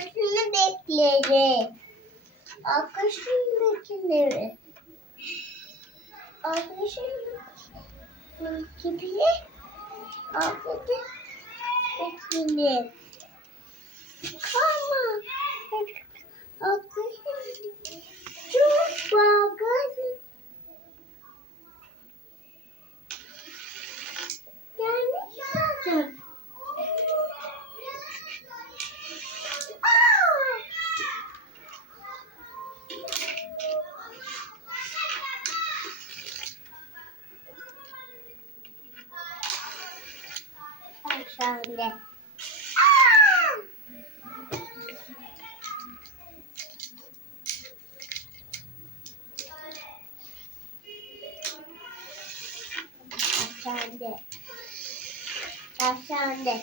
gitmeleri. Arkadaşımdakileri. Arkadaşımın gibi arkada beklenir. Ama arkadaşım çok Aşağıda. Aşağıda. Aşağıda.